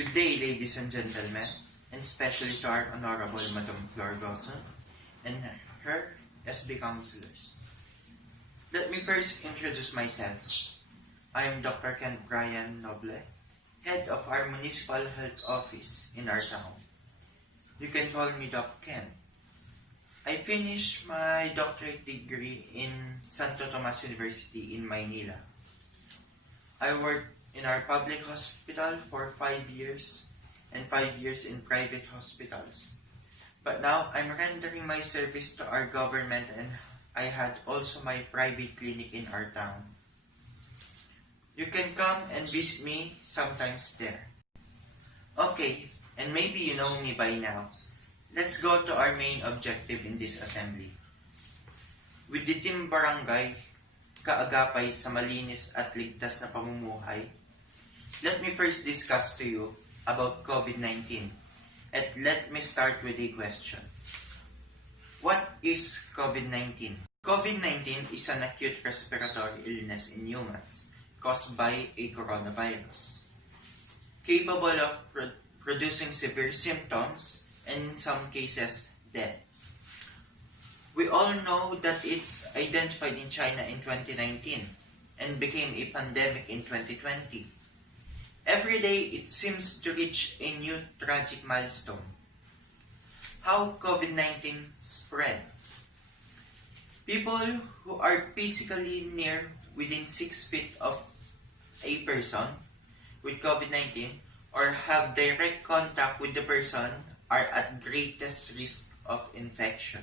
Good day, ladies and gentlemen, and especially to our Honorable Madam Flor Goson and her SB counselors. Let me first introduce myself. I am Dr. Ken Brian Noble, head of our Municipal Health Office in our town. You can call me Doc Ken. I finished my doctorate degree in Santo Tomas University in Maynila. I worked in our public hospital for 5 years and 5 years in private hospitals. But now I'm rendering my service to our government and I had also my private clinic in our town. You can come and visit me sometimes there. Okay, and maybe you know me by now. Let's go to our main objective in this assembly. With the Team Barangay, kaagapay sa malinis at ligtas na pamumuhay, let me first discuss to you about COVID-19. And let me start with a question. What is COVID-19? COVID-19 is an acute respiratory illness in humans caused by a coronavirus, capable of producing severe symptoms and in some cases death. We all know that it's identified in China in 2019 and became a pandemic in 2020. Every day, it seems to reach a new tragic milestone. How COVID-19 spread? People who are physically near within 6 feet of a person with COVID-19 or have direct contact with the person are at greatest risk of infection.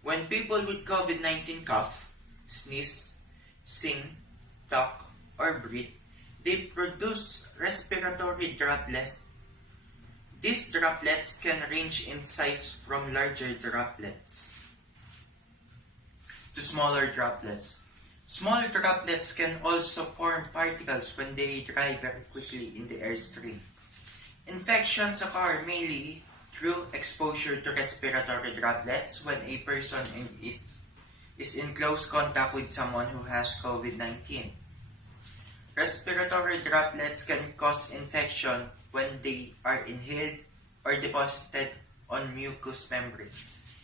When people with COVID-19 cough, sneeze, sing, talk, or breathe, they produce respiratory droplets. These droplets can range in size from larger droplets to smaller droplets. Small droplets can also form particles when they dry very quickly in the airstream. Infections occur mainly through exposure to respiratory droplets when a person is in close contact with someone who has COVID-19. Respiratory droplets can cause infection when they are inhaled or deposited on mucous membranes,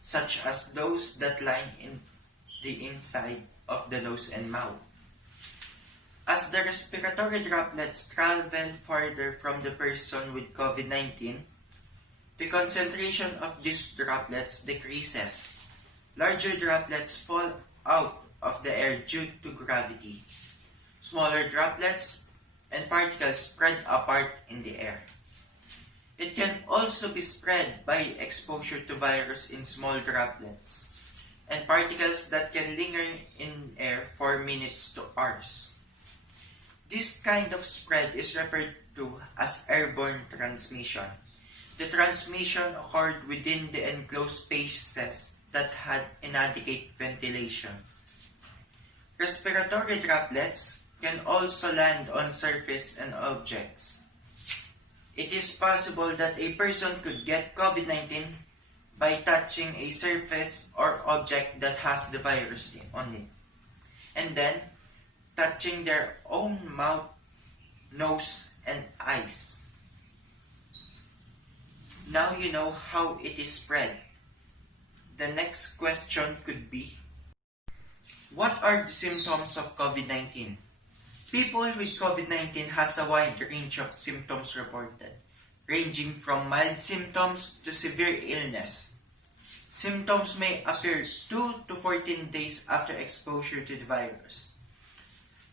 such as those that line in the inside of the nose and mouth. As the respiratory droplets travel farther from the person with COVID-19, the concentration of these droplets decreases. Larger droplets fall out of the air due to gravity. Smaller droplets and particles spread apart in the air. It can also be spread by exposure to virus in small droplets and particles that can linger in air for minutes to hours. This kind of spread is referred to as airborne transmission. The transmission occurred within the enclosed spaces that had inadequate ventilation. Respiratory droplets can also land on surface and objects. It is possible that a person could get COVID-19 by touching a surface or object that has the virus on it, and then touching their own mouth, nose, and eyes. Now you know how it is spread. The next question could be, what are the symptoms of COVID-19? People with COVID-19 has a wide range of symptoms reported, ranging from mild symptoms to severe illness. Symptoms may appear 2 to 14 days after exposure to the virus.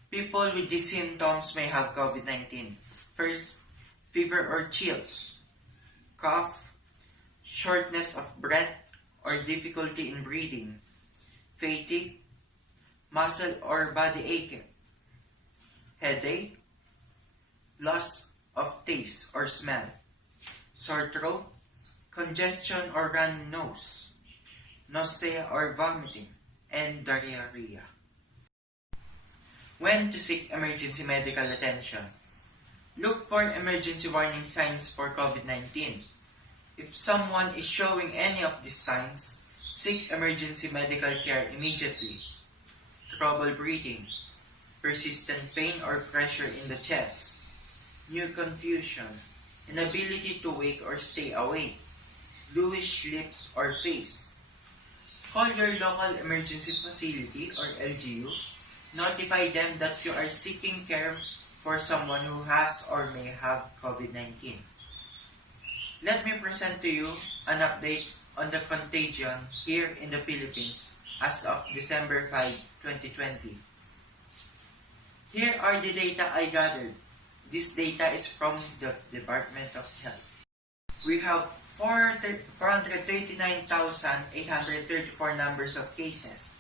People with these symptoms may have COVID-19. First, fever or chills, cough, shortness of breath or difficulty in breathing, fatigue, muscle or body ache, headache, loss of taste or smell, sore throat, congestion or runny nose, nausea or vomiting, and diarrhea. When to seek emergency medical attention? Look for emergency warning signs for COVID-19. If someone is showing any of these signs, seek emergency medical care immediately. Trouble breathing, persistent pain or pressure in the chest, new confusion, inability to wake or stay awake, bluish lips or face. Call your local emergency facility or LGU. Notify them that you are seeking care for someone who has or may have COVID-19. Let me present to you an update on the contagion here in the Philippines as of December 5, 2020. Here are the data I gathered. This data is from the Department of Health. We have 439,834 numbers of cases,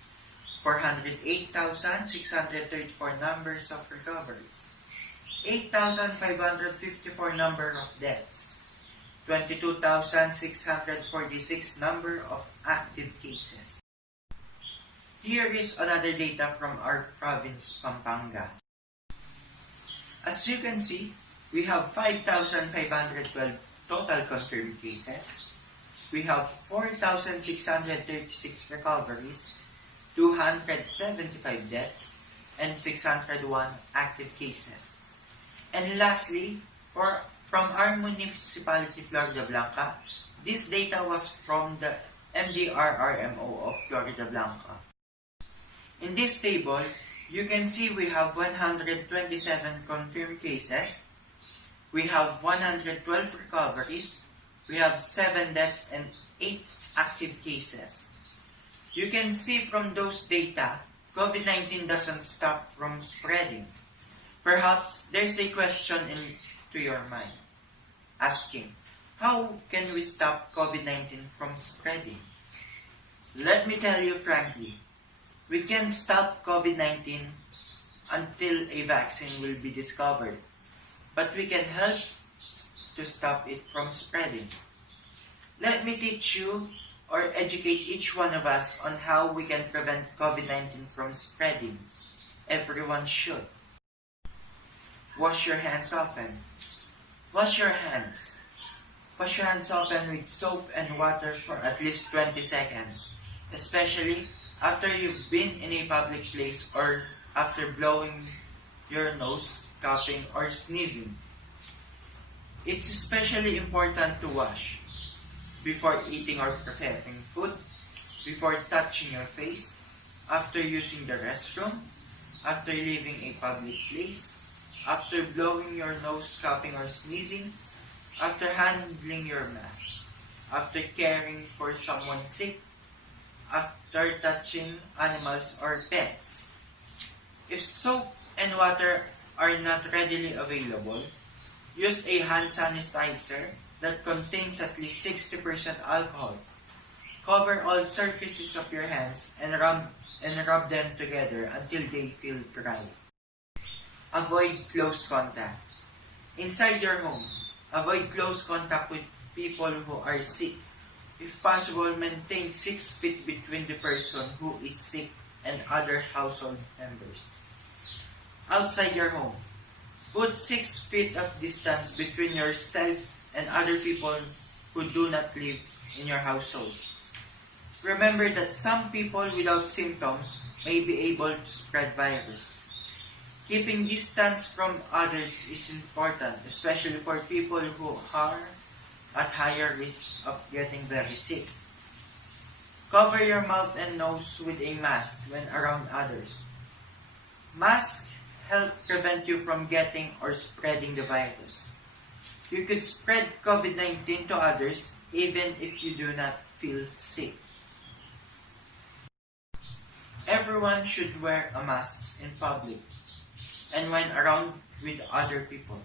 408,634 numbers of recoveries, 8,554 number of deaths, 22,646 number of active cases. Here is another data from our province, Pampanga. As you can see, we have 5,512 total confirmed cases. We have 4,636 recoveries, 275 deaths, and 601 active cases. And lastly, from our municipality, Florida Blanca, this data was from the MDRRMO of Florida Blanca. In this table, you can see we have 127 confirmed cases, we have 112 recoveries, we have 7 deaths and 8 active cases. You can see from those data, COVID-19 doesn't stop from spreading. Perhaps there's a question into your mind, asking, how can we stop COVID-19 from spreading? Let me tell you frankly, we can stop COVID-19 until a vaccine will be discovered, but we can help to stop it from spreading. Let me teach you or educate each one of us on how we can prevent COVID-19 from spreading. Everyone should. Wash your hands often. Wash your hands. Wash your hands often with soap and water for at least 20 seconds, especially after you've been in a public place or after blowing your nose, coughing, or sneezing. It's especially important to wash before eating or preparing food, before touching your face, after using the restroom, after leaving a public place, after blowing your nose, coughing, or sneezing, after handling your mask, after caring for someone sick, after touching animals or pets. If soap and water are not readily available, use a hand sanitizer that contains at least 60% alcohol. Cover all surfaces of your hands and rub them together until they feel dry. Avoid close contact. Inside your home, avoid close contact with people who are sick. If possible, maintain 6 feet between the person who is sick and other household members. Outside your home, put 6 feet of distance between yourself and other people who do not live in your household. Remember that some people without symptoms may be able to spread virus. Keeping distance from others is important, especially for people who are at higher risk of getting very sick. Cover your mouth and nose with a mask when around others. Masks help prevent you from getting or spreading the virus. You could spread COVID-19 to others even if you do not feel sick. Everyone should wear a mask in public and when around with other people.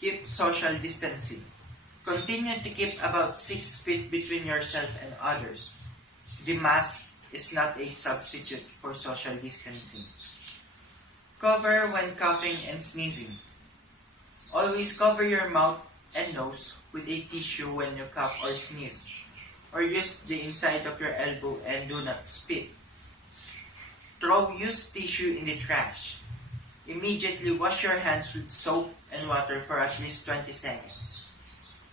Keep social distancing. Continue to keep about 6 feet between yourself and others. The mask is not a substitute for social distancing. Cover when coughing and sneezing. Always cover your mouth and nose with a tissue when you cough or sneeze, or use the inside of your elbow and do not spit. Throw used tissue in the trash. Immediately wash your hands with soap and water for at least 20 seconds.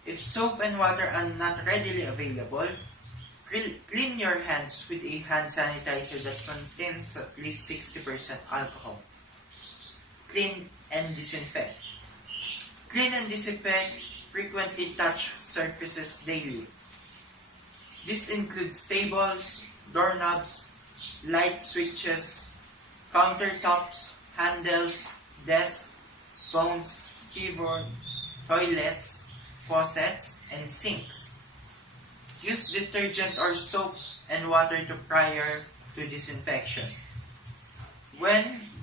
If soap and water are not readily available, clean your hands with a hand sanitizer that contains at least 60% alcohol. Clean and disinfect. Clean and disinfect frequently touched surfaces daily. This includes tables, doorknobs, light switches, countertops, handles, desks, phones, keyboards, toilets, faucets, and sinks. Use detergent or soap and water prior to disinfection.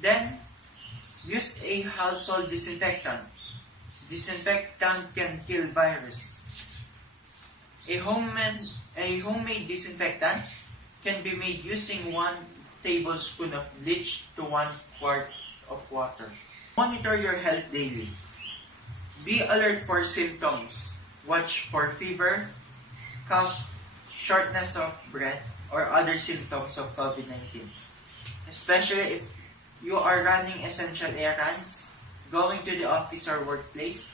Then use a household disinfectant. Disinfectant can kill virus. A homemade disinfectant can be made using 1 tablespoon of bleach to 1 quart of water. Monitor your health daily. Be alert for symptoms. Watch for fever, cough, shortness of breath, or other symptoms of COVID-19. Especially if you are running essential errands, going to the office or workplace,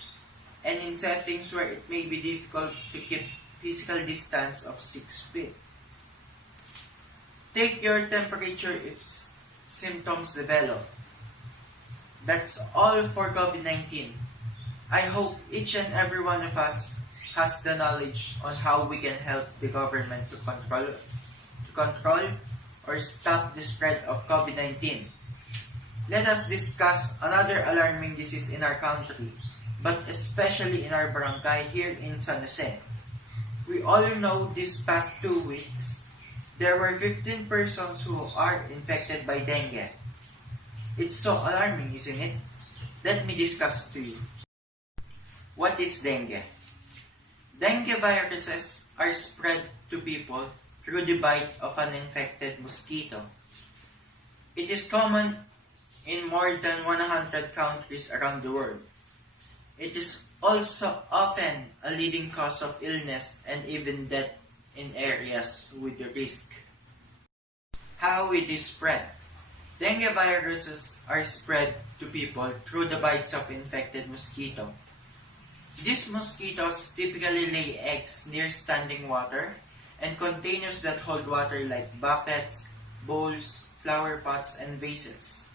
and in settings where it may be difficult to keep physical distance of 6 feet. Take your temperature if symptoms develop. That's all for COVID-19. I hope each and every one of us has the knowledge on how we can help the government to control or stop the spread of COVID-19. Let us discuss another alarming disease in our country, but especially in our barangay here in San Jose. We all know these past 2 weeks, there were 15 persons who are infected by dengue. It's so alarming, isn't it? Let me discuss to you. What is dengue? Dengue viruses are spread to people through the bite of an infected mosquito. It is common in more than 100 countries around the world. It is also often a leading cause of illness and even death in areas with risk. How it is spread? Dengue viruses are spread to people through the bites of infected mosquito. These mosquitoes typically lay eggs near standing water and containers that hold water like buckets, bowls, flower pots, and vases.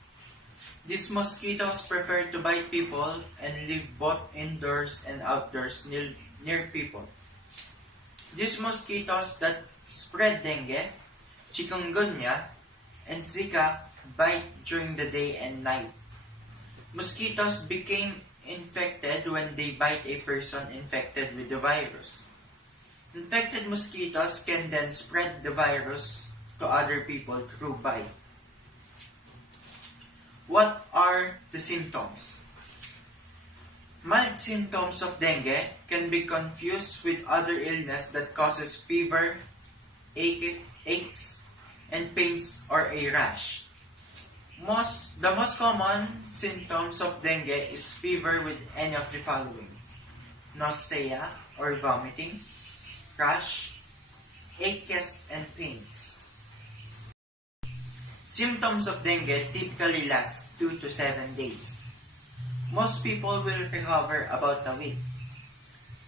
These mosquitoes prefer to bite people and live both indoors and outdoors near people. These mosquitoes that spread dengue, chikungunya, and Zika bite during the day and night. Mosquitoes became infected when they bite a person infected with the virus. Infected mosquitoes can then spread the virus to other people through bite. What are the symptoms? Mild symptoms of dengue can be confused with other illness that causes fever, aches, and pains or a rash. The most common symptoms of dengue is fever with any of the following: nausea or vomiting, rash, aches, and pains. Symptoms of dengue typically last 2 to 7 days. Most people will recover about a week.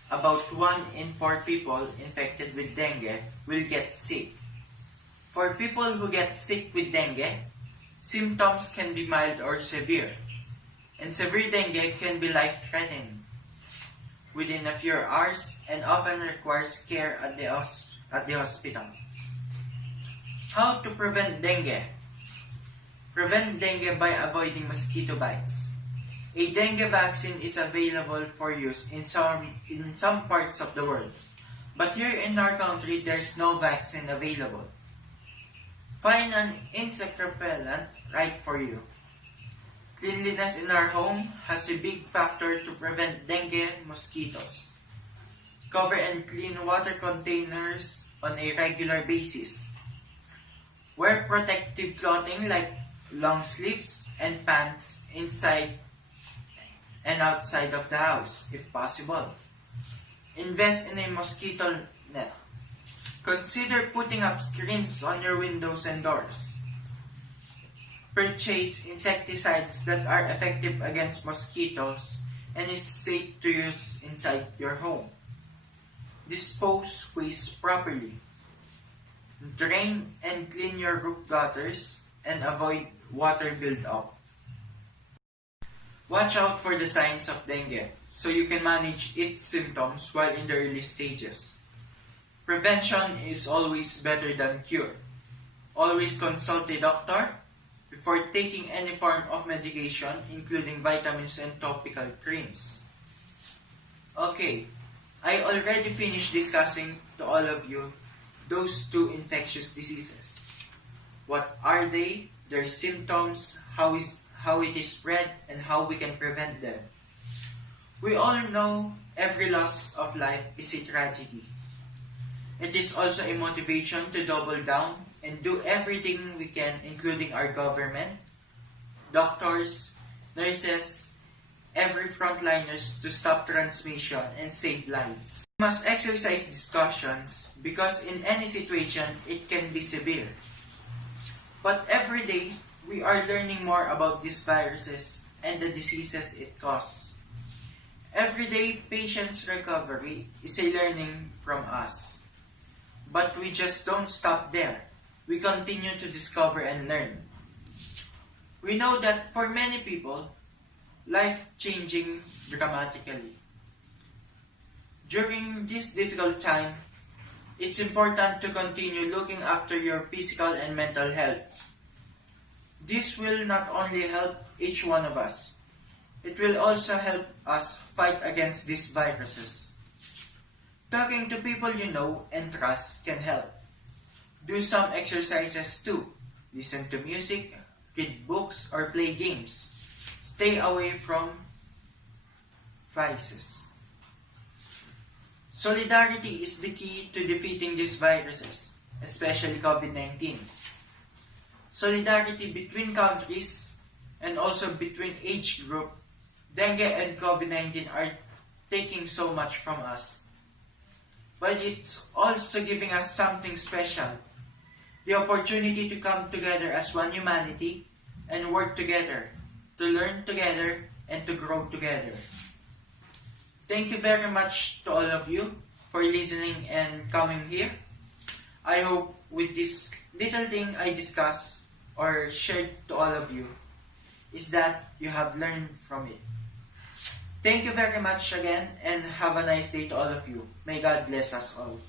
About 1 in 4 people infected with dengue will get sick. For people who get sick with dengue, symptoms can be mild or severe, and severe dengue can be life-threatening within a few hours and often requires care at the hospital. How to prevent dengue? Prevent dengue by avoiding mosquito bites. A dengue vaccine is available for use in some parts of the world, but here in our country there is no vaccine available. Find an insect repellent right for you. Cleanliness in our home has a big factor to prevent dengue mosquitoes. Cover and clean water containers on a regular basis. Wear protective clothing like long sleeves and pants inside and outside of the house if possible. Invest in a mosquito net. Consider putting up screens on your windows and doors. Purchase insecticides that are effective against mosquitoes and is safe to use inside your home. Dispose waste properly. Drain and clean your roof gutters and avoid water buildup. Watch out for the signs of dengue so you can manage its symptoms while in the early stages. Prevention is always better than cure. Always consult a doctor before taking any form of medication, including vitamins and topical creams. Okay, I already finished discussing to all of you those two infectious diseases. What are they, their symptoms, how it is spread, and how we can prevent them. We all know every loss of life is a tragedy. It is also a motivation to double down and do everything we can, including our government, doctors, nurses, every frontliners to stop transmission and save lives. We must exercise discussions because in any situation it can be severe. But every day we are learning more about these viruses and the diseases it causes. Everyday patient's recovery is a learning from us. But we just don't stop there. We continue to discover and learn. We know that for many people, life changing dramatically. During this difficult time, it's important to continue looking after your physical and mental health. This will not only help each one of us, it will also help us fight against these viruses. Talking to people you know and trust can help. Do some exercises too. Listen to music, read books, or play games. Stay away from vices. Solidarity is the key to defeating these viruses, especially COVID-19. Solidarity between countries and also between age group, dengue and COVID-19 are taking so much from us. But it's also giving us something special. The opportunity to come together as one humanity and work together, to learn together, and to grow together. Thank you very much to all of you for listening and coming here. I hope with this little thing I discussed or shared to all of you is that you have learned from it. Thank you very much again and have a nice day to all of you. May God bless us all.